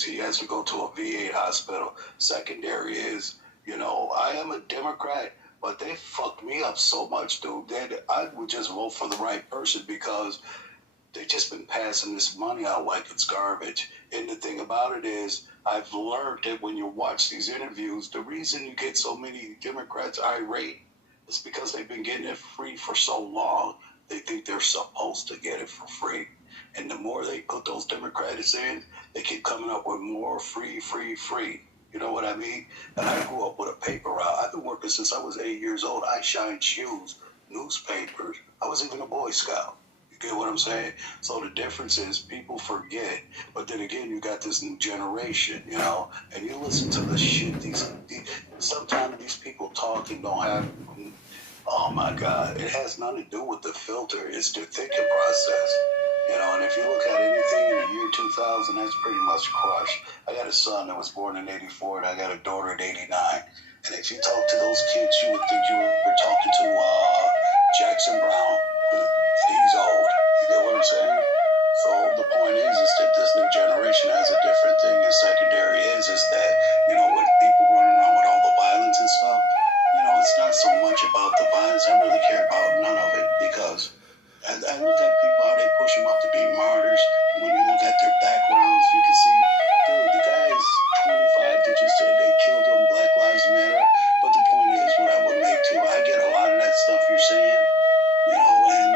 things. He has to go to a VA hospital. Secondary is, I am a Democrat, but they fucked me up so much, dude, that I would just vote for the right person because they just been passing this money out like it's garbage. And the thing about it is, I've learned that when you watch these interviews, the reason you get so many Democrats irate is because they've been getting it free for so long. They think they're supposed to get it for free. And the more they put those Democrats in, they keep coming up with more free. You know what I mean? And I grew up with a paper route. I've been working since I was 8 years old. I shined shoes, newspapers. I was even a Boy Scout. You get what I'm saying? So the difference is people forget. But then again, you got this new generation, and you listen to the shit. Sometimes these people talk and don't have, oh my God, it has nothing to do with the filter. It's their thinking process. And if you look at anything in the year 2000, that's pretty much crushed. I got a son that was born in 84, and I got a daughter in 89. And if you talk to those kids, you would think you were talking to Jackson Brown. He's old. You get what I'm saying? So the point is that this new generation has a different thing. And secondary is that, with people running around with all the violence and stuff, it's not so much about the violence. I really care about none of it because I look at people, how they push them up to be martyrs. When you look at their backgrounds, you can see, dude, the guy is 25 that just said they killed him, Black Lives Matter. But the point is, what I would make too, I get a lot of that stuff you're saying, and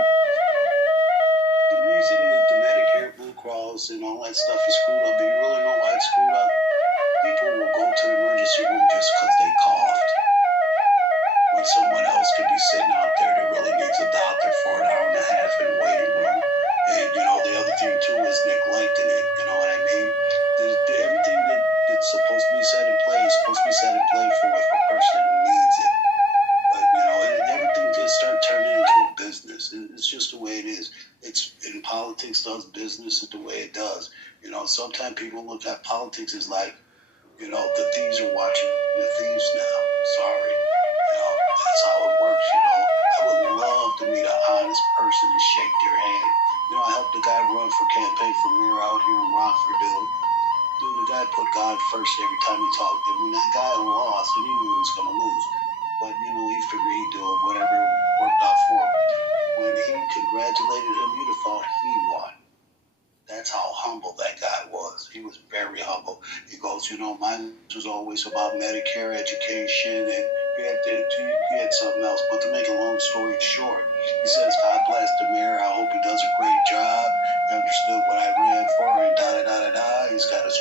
the reason that the Medicare, Blue Cross, and all that stuff is screwed up, do you really know why it's screwed up? People will go to the emergency room just because they coughed. When someone else could be sitting out there that really needs a doctor for an hour and a half in the waiting room. And, the other thing, too, is neglecting it. You know what I mean? Everything that's supposed to be set in play is supposed to be set in play for a person who needs it. But, everything just started turning into a business. It's just the way it is. It's in politics does business the way it does. Sometimes people look at politics as like, the thieves are watching the thieves now. Sorry. That's how it works, I would love to meet an honest person and shake their hand. I helped a guy run for campaign for mayor out here in Rockford, dude. The guy put God first every time he talked. And when that guy lost, and he knew he was going to lose. But, he figured he'd do it, whatever worked out for him. When he congratulated him, you'd have thought he won. That's how humble that guy was. He was very humble. He goes, mine was always about Medicare, education, and he had something else. But to make a long story short, he says, God bless the mayor. I hope he does a great job. He understood what I ran for, and da-da-da-da-da. He's got a